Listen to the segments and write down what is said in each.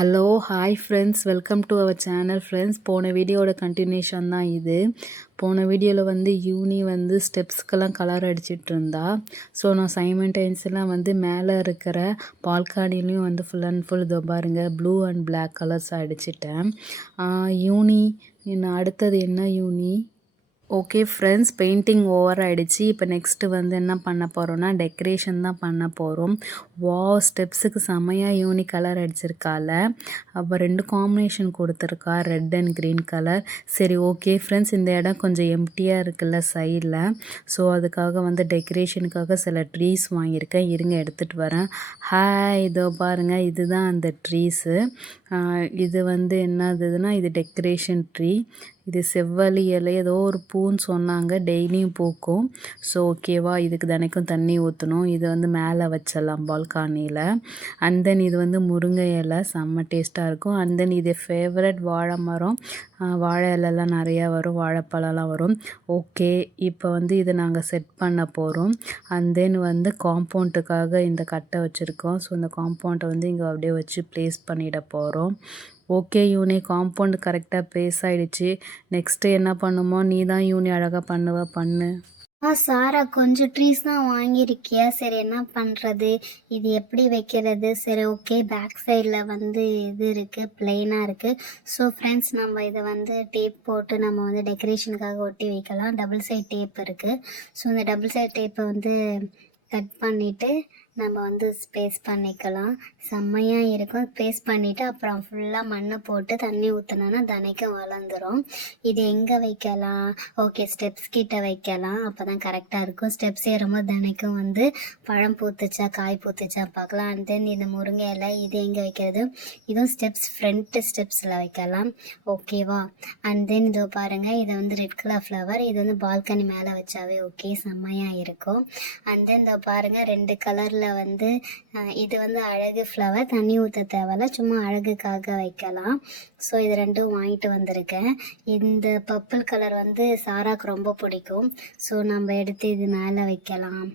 Hello hi friends, welcome to our channel friends. போன வீடியோட continuation தான் இது. போன வீடியோவில் யூனி ஸ்டெப்ஸ்க்கெல்லாம் கலர் அடிச்சிட்டு இருந்தா. ஸோ நான் சைமல்டேனியஸ்லாம் மேலே இருக்கிற பால்கானிலையும் ஃபுல் அண்ட் ஃபுல் இதோ பாருங்க ப்ளூ அண்ட் பிளாக் கலர்ஸ் அடிச்சிட்டேன். யூனி இன்னும் அடுத்தது என்ன யூனி? ஓகே ஃப்ரெண்ட்ஸ், பெயிண்டிங் ஓவர் ஆகிடுச்சு. இப்போ நெக்ஸ்ட்டு என்ன பண்ண போகிறோன்னா டெக்கரேஷன் தான் பண்ண போகிறோம். ஸ்டெப்ஸுக்கு செமையாக யூனி கலர் அடிச்சிருக்கால. அப்போ 2 காம்பினேஷன் கொடுத்துருக்கா, ரெட் அண்ட் க்ரீன் கலர். சரி ஓகே ஃப்ரெண்ட்ஸ், இந்த இடம் கொஞ்சம் எம்டியாக இருக்குல்ல சைடில். ஸோ அதுக்காக டெக்கரேஷனுக்காக சில ட்ரீஸ் வாங்கியிருக்கேன். இருங்க எடுத்துகிட்டு வரேன். ஹாய், இதோ பாருங்கள், இதுதான் அந்த ட்ரீஸு. இது என்னதுன்னா இது டெக்கரேஷன் ட்ரீ. இது செவ்வழி இலை ஏதோ ஒரு பூன்னு சொன்னாங்க, டெய்லியும் பூக்கும். ஸோ ஓகேவா, இதுக்கு தினைக்கும் தண்ணி ஊற்றணும். இது மேலே வச்சிடலாம் பால்கானியில். அண்ட் தென் இது முருங்கை இலை செம்ம டேஸ்ட்டாக இருக்கும். அண்ட் தென் இது ஃபேவரட் வாழை மரம். வாழை இலைலாம் நிறையா வரும், வாழைப்பழம்லாம் வரும். ஓகே, இப்போ இதை நாங்கள் செட் பண்ண போகிறோம். அண்ட் தென் காம்பவுண்டுக்காக இந்த கட்டை வச்சுருக்கோம். ஸோ இந்த காம்பவுண்டை இங்கே அப்படியே வச்சு ப்ளேஸ் பண்ணிட போகிறோம். ஓகே யூனி, காம்பவுண்ட் கரெக்டாக ப்ளேஸ் ஆகிடுச்சு. நெக்ஸ்ட்டு என்ன பண்ணுமோ, நீ தான் யூனி அழகாக பண்ணு. சாரா, கொஞ்சம் ட்ரீஸ் தான் வாங்கியிருக்கியா? சரி, என்ன பண்ணுறது, இது எப்படி வைக்கிறது? சரி ஓகே, பேக் சைடில் இது இருக்குது, பிளெயினாக இருக்குது. ஸோ ஃப்ரெண்ட்ஸ், நம்ம இதை டேப் போட்டு நம்ம டெக்கரேஷனுக்காக ஒட்டி வைக்கலாம். டபுள் சைட் டேப் இருக்குது. ஸோ இந்த டபுள் சைட் டேப்பை கட் பண்ணிவிட்டு நம்ம ஸ்பேஸ் பண்ணிக்கலாம். செம்மையாக இருக்கும். ஸ்பேஸ் பண்ணிவிட்டு அப்புறம் ஃபுல்லாக மண்ணை போட்டு தண்ணி ஊற்றினோன்னா தினைக்கும் வளர்ந்துடும். இது எங்கே வைக்கலாம்? ஓகே, ஸ்டெப்ஸ் கிட்ட வைக்கலாம். அப்போ தான் கரெக்டாக இருக்கும். ஸ்டெப்ஸ் ஏறும்போது தினைக்கும் பழம் பூத்துச்சா காய் பூத்துச்சா பார்க்கலாம். அண்ட் தென் இந்த முருங்கை இலை இது எங்கே வைக்கிறது? இதுவும் ஸ்டெப்ஸ் ஃப்ரண்ட்டு ஸ்டெப்ஸில் வைக்கலாம். ஓகேவா? அண்ட் தென் இதோ பாருங்கள், இது ரெட் கலர் ஃப்ளவர். இது பால்கனி மேலே வச்சாவே ஓகே, செம்மையாக இருக்கும். அண்ட் தென் இதோ பாருங்கள், 2 கலரில் இது அழகு ஃப்ளவர். தண்ணி ஊற்ற தேவையில்ல, சும்மா அழகுக்காக வைக்கலாம். ஸோ இது 2ம் வாங்கிட்டு வந்திருக்கேன். இந்த பர்பிள் கலர் சாராக்கு ரொம்ப பிடிக்கும். ஸோ நம்ம எடுத்து இது மேலே வைக்கலாம்.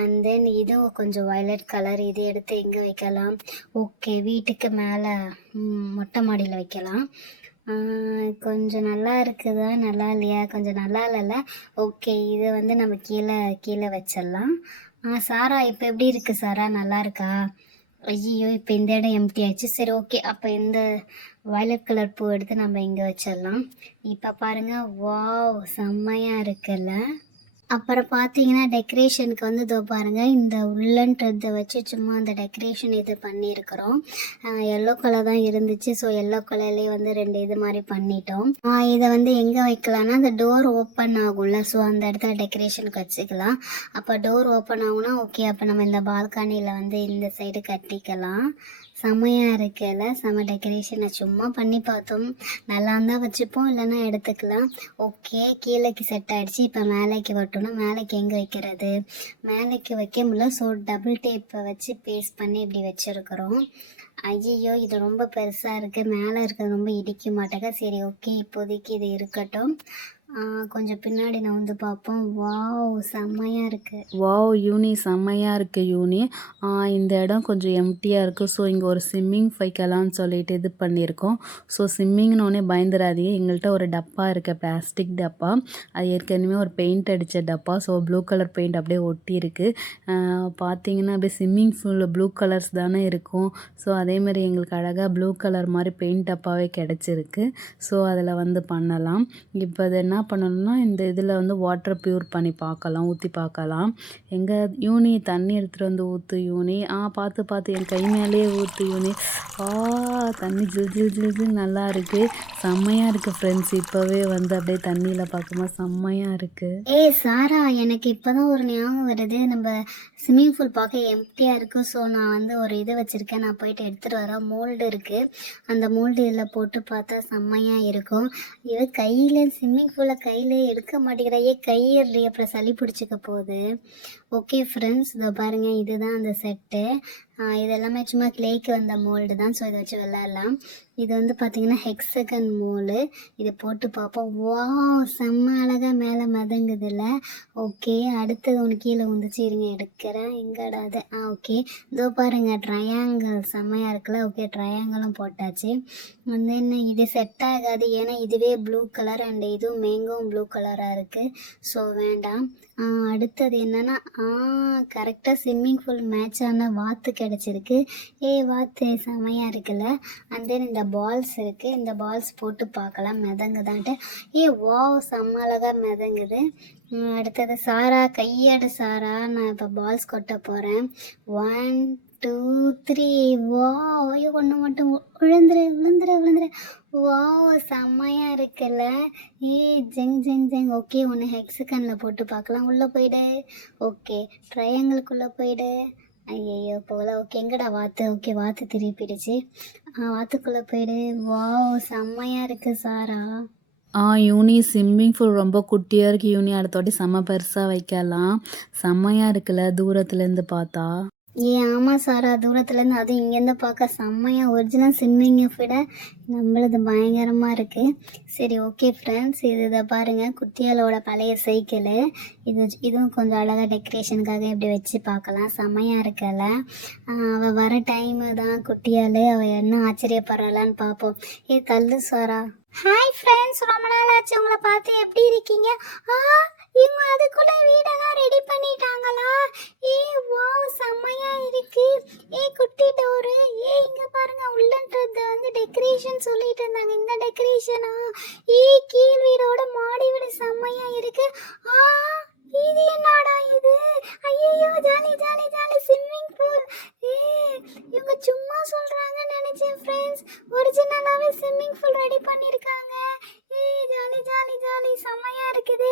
அண்ட் தென் இதுவும் கொஞ்சம் வயலட் கலர். இது எடுத்து எங்கே வைக்கலாம்? ஓகே, வீட்டுக்கு மேலே மொட்டை மாடியில் வைக்கலாம். கொஞ்சம் நல்லா இருக்குதா, நல்லா இல்லையா? கொஞ்சம் நல்லா இல்லைல்ல. ஓகே, இதை நம்ம கீழே வச்சிடலாம். சாரா, இப்போ எப்படி இருக்குது சாரா? நல்லா இருக்கா? ஐயோ, இப்போ இந்த இடம் எம்டி ஆச்சு. சரி ஓகே, அப்போ இந்த வயலட் கலர் பூ எடுத்து நம்ம இங்கே வச்சிடலாம். இப்போ பாருங்கள், வாவ், செம்மையாக இருக்குல்ல. அப்புறம் பார்த்தீங்கன்னா டெக்கரேஷனுக்கு இதோ பாருங்கள், இந்த உள்ளன்றதை வச்சு சும்மா அந்த டெக்கரேஷன் இது பண்ணியிருக்கிறோம். எல்லோ கலர் தான் இருந்துச்சு. ஸோ எல்லோ கலர்லேயே 2 இது மாதிரி பண்ணிட்டோம். இதை எங்கே வைக்கலாம்னா, அந்த டோர் ஓப்பன் ஆகும்ல, ஸோ அந்த இடத்துல டெக்கரேஷனுக்கு வச்சுக்கலாம். அப்போ டோர் ஓப்பன் ஆகும்னா ஓகே, அப்போ நம்ம இந்த பால்கனியில் இந்த சைடு கட்டிக்கலாம். செம்மையாக இருக்குல்ல, செம்ம டெக்கரேஷனை சும்மா பண்ணி பார்த்தோம். நல்லா இருந்தால் வச்சுப்போம், இல்லைன்னா எடுத்துக்கலாம். ஓகே, கீழேக்கு செட் ஆகிடுச்சு. இப்போ மேலேக்கு வரட்டும்னா மேலேக்கு எங்கே வைக்கிறது? மேலேக்கு வைக்க முடியல. ஸோ டபுள் டேப்பை வச்சு பேஸ்ட் பண்ணி இப்படி வச்சுருக்குறோம். ஐயோ, இது ரொம்ப பெருசாக இருக்குது, மேலே இருக்கிறது ரொம்ப இடிக்க மாட்டேங்க. சரி ஓகே, இப்போதைக்கு இது இருக்கட்டும். கொஞ்சம் பின்னாடி நான் பார்ப்போம். வாவ், செம்மையாக இருக்குது. வாவ் யூனி, செம்மையாக இருக்குது யூனி. இந்த இடம் கொஞ்சம் எம்டியாக இருக்குது. ஸோ இங்கே ஒரு ஸ்விம்மிங் வைக்கலாம்னு சொல்லிட்டு இது பண்ணியிருக்கோம். ஸோ ஸ்விம்மிங்னோடனே பயந்துடாதீங்க. எங்கள்கிட்ட ஒரு டப்பா இருக்குது, பிளாஸ்டிக் டப்பா. அது ஏற்கனவே ஒரு பெயிண்ட் அடித்த டப்பா. ஸோ ப்ளூ கலர் பெயிண்ட் அப்படியே ஒட்டி இருக்குது. பார்த்தீங்கன்னா அப்படியே ஸ்விம்மிங் ஃபூலில் ப்ளூ கலர்ஸ் தானே இருக்கும். ஸோ அதேமாதிரி எங்களுக்கு அழகாக ப்ளூ கலர் மாதிரி பெயிண்ட் டப்பாவே கிடச்சிருக்கு. ஸோ அதில் பண்ணலாம். இப்போ அது என்ன பண்ணணும்னா, இந்த இதில் வாட்டர் ப்யூர் பண்ணி பார்க்கலாம், ஊற்றி பார்க்கலாம். எங்கள் யூனி தண்ணி எடுத்துகிட்டு ஊற்று யூனி. பார்த்து என் கை மேலேயே ஊற்று யூனி. தண்ணி ஜில் நல்லா இருக்குது, செம்மையாக இருக்குது ஃப்ரெண்ட்ஸ். இப்போவே அப்படியே தண்ணியில் பார்க்கும்போது செம்மையாக இருக்குது. சாரா, எனக்கு இப்போ தான் ஒரு ஞாபகம் வருது. நம்ம ஸ்விம்மிங் பூல் பார்க்க எம்டியாக இருக்குது. ஸோ நான் ஒரு இது வச்சுருக்கேன், நான் போயிட்டு எடுத்துகிட்டு வரேன். மோல்டு இருக்குது, அந்த மோல்டு இதில் போட்டு பார்த்தா செம்மையாக இருக்கும். இது கையில் ஸ்விம்மிங் பூலை கையில் எடுக்க மாட்டேங்கிறாயே, அப்புறம் சளி பிடிச்சிக்க போகுது. ஓகே ஃப்ரெண்ட்ஸ், இதோ பாருங்கள், இதுதான் அந்த செட்டு. இது எல்லாமே சும்மா கிளேக்கு வந்த மோல்டு தான். ஸோ இதை வச்சு விளாட்லாம். இது வந்து பார்த்திங்கன்னா ஹெக்ஸகன் மோல்டு. இதை போட்டு பார்ப்போம். வாவ், செம்ம அழகாக மேலே மிதங்குதில்ல. ஓகே, அடுத்தது ஒன்று கீழே வந்துச்சு, இருங்க எடுக்கிறேன். எங்கடா அது? ஓகே, இதோ பாருங்கள், ட்ரையாங்கிள் செம்மையாக இருக்குல்ல. ஓகே, ட்ரையாங்கிளும் போட்டாச்சு. வந்து என்ன இது செட் ஆகாது, ஏன்னா இதுவே ப்ளூ கலர் அண்ட் இதுவும் மேங்கவும் ப்ளூ கலராக இருக்குது. ஸோ வேண்டாம். அடுத்தது என்னென்னா கரெக்டாக ஸ்விம்மிங் பூல் மேட்ச் ஆன வாத்து கிடச்சிருக்கு. வாத்து செமையாக இருக்குல்ல. அண்ட் தென் இந்த பால்ஸ் இருக்குது. இந்த பால்ஸ் போட்டு பார்க்கலாம் மிதங்குதான்ட்டு. வாவ், செம்ம அழகாக மிதங்குது. அடுத்தது சாரா, கையாடு சாரா. நான் இப்போ பால்ஸ் கொட்ட போகிறேன். 1 2 3. வாவ், ஐயோ ஒன்று மட்டும் விழுந்துரு. வாவ், செம்மையாக இருக்குல்ல. Zheng Zheng Zheng. ஓகே, ஒன்று ஹெக்ஸகனில் போட்டு பார்க்கலாம். உள்ளே போயிடு. ஓகே, ட்ரையாங்கிளுக்குள்ளே போயிடு. ஐயோ போகல. ஓகே, எங்கடா வாத்து? ஓகே, வாத்து திருப்பிடுச்சு. வாத்துக்குள்ளே போயிடு. வாவ், செம்மையாக இருக்குது சாரா. யூனி ஸ்விம்மிங் பூல் ரொம்ப குட்டியாக இருக்குது யூனி. அடுத்த வாட்டி செம்ம பெருசாக வைக்கலாம். செம்மையாக இருக்குல்ல தூரத்துலேருந்து பார்த்தா. ஆமாம் சாரா, தூரத்துலேருந்து அதுவும் இங்கேருந்து பார்க்க செம்மையாக ஒரிஜினல் ஸ்விம்மிங்கை விட நம்மளது பயங்கரமாக இருக்குது. சரி, ஓகே ஃப்ரெண்ட்ஸ், இதை பாருங்கள், குட்டியாலோட பழைய சைக்கிளு. இதுவும் கொஞ்சம் அழகாக டெக்கரேஷனுக்காக இப்படி வச்சு பார்க்கலாம். செம்மையாக இருக்கல. அவள் வர டைமு தான் குட்டியால். அவள் என்ன ஆச்சரியப்படுறாளான்னு பார்ப்போம். தள்ளு சாரா. ஹாய் ஃப்ரெண்ட்ஸ், ரொம்ப நாள் ஆச்சு உங்களை பார்த்து. எப்படி இருக்கீங்க? இவங்க அதுக்குள்ளே வீடெல்லாம் ரெடி பண்ணிட்டாங்களா? வாவ், செம்மையா இருக்கு. குட்டி டோரு. இங்க பாருங்க, உள்ளன்றது வந்து டெக்கரேஷன் சொல்லிட்டு இருந்தாங்க. இந்த டெக்கரேஷனா? கீழ் வீடோட மாடி வீடு செம்மையா இருக்கு. இது என்னடா இது? ஐயோ, jolly jolly jolly swimming pool. இவங்க சும்மா சொல்றாங்கன்னு நினைச்சேன் ஃப்ரெண்ட்ஸ். ஒரிஜினலாவே ஸ்விம்மிங் பூல் ரெடி பண்ணிருக்காங்க. ஜாலி ஜாலி ஜாலி, செம்மையா இருக்குது.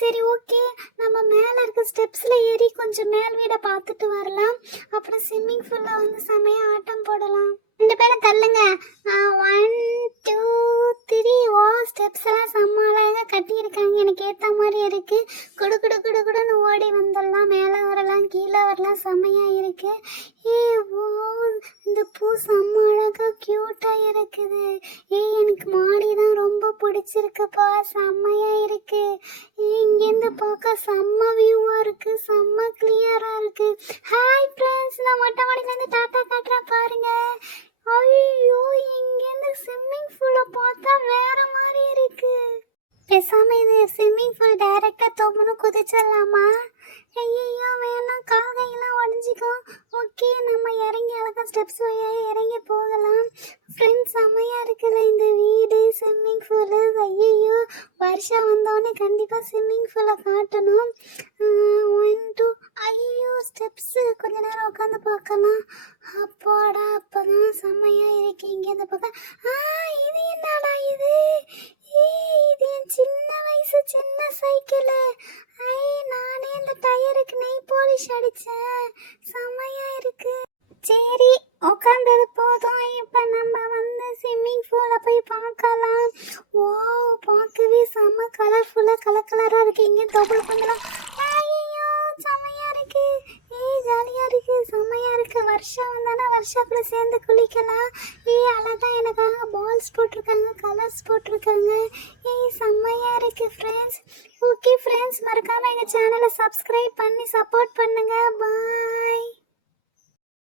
சரி, ஓகே, நம்ம மேலே இருக்க ஸ்டெப்ஸில் ஏறி கொஞ்சம் மேல் வீடை பார்த்துட்டு வரலாம். அப்புறம் ஸ்விம்மிங் பூலில் வந்து செம்மையாக ஆட்டம் போடலாம். 2 பேரும் தள்ளுங்க. 1 2 3. ஸ்டெப்ஸ் எல்லாம் செம்ம அழகாக கட்டியிருக்காங்க. எனக்கு ஏற்ற மாதிரி இருக்குது. குடுன்னு ஓடி வந்துடலாம். மேலே வரலாம், கீழே வரலாம். செம்மையாக இருக்குது. இந்த பூ செம்ம அழகாக க்யூட்டாக இருக்குது. எனக்கு மாடி தான் ரொம்ப பிடிச்சிருக்குப்பா. செம்மையாக இருக்குது. இங்கேருந்து பார்க்க செம்ம வியூவாக இருக்குது. செம்ம கிளியராக இருக்குது. ஹாய் ஃப்ரெண்ட்ஸ், நான் மொட்டை மாடியிலேருந்து டாட்டா காட்டுறேன் பாருங்கள். ஐயோ, இங்கேருந்து ஸ்விம்மிங் பூலை பார்த்தா வேற மாதிரி இருக்கு. பேசாம இது ஸ்விம்மிங் பூல் டைரக்டா தொம்னு குதிச்சிடலாமா? ஐயோ வேணாம், கால் கையெல்லாம் உடஞ்சிக்கும். ஓகே, நம்ம இறங்கி அழகா ஸ்டெப்ஸ் வழியாக இறங்கி போகலாம். ஃப்ரெண்ட்ஸ், செம்மையாக இருக்குல்ல இந்த வீடு, ஸ்விம்மிங் பூலு. ஐயோ, வருஷம் வந்தோடனே கண்டிப்பாக ஸ்விம்மிங் பூலை காட்டணும். 1 2. ஐயோ, ஸ்டெப்ஸு கொஞ்ச நேரம் உட்காந்து பார்க்கலாம். அப்பாடா, அப்போதான் செம்மையாக இருக்கு. இங்கேருந்து பார்க்க இது என்னடா இது? இது என் சின்ன வயசு சின்ன சைக்கிளு. நானே இந்த டயருக்கு நெய் பாலிஷ் அடித்தேன். செம்மையாக இருக்கு. சரி, உட்காந்தது போதும். இப்போ நம்ம வந்து ஸ்விம்மிங் பூலை போய் பார்க்கலாம். வாவ், பார்க்கவே செம்ம கலர்ஃபுல்லாக கலராக இருக்குது. இங்கே தொகுல் பண்ணலாம். ஐயோ, செம்மையாக இருக்கு. ஜாலியாக இருக்கு. செம்மையாக இருக்கு. வருஷம் வந்தானா வருஷம் கூட சேர்ந்து குளிக்கலாம். அழகாக எனக்காக பால்ஸ் போட்டிருக்காங்க, கலர்ஸ் போட்டிருக்காங்க. செம்மையாக இருக்கு ஃப்ரெண்ட்ஸ். ஓகே ஃப்ரெண்ட்ஸ், மறக்காமல் எங்கள் சேனலை சப்ஸ்கிரைப் பண்ணி சப்போர்ட் பண்ணுங்கள். பாய்.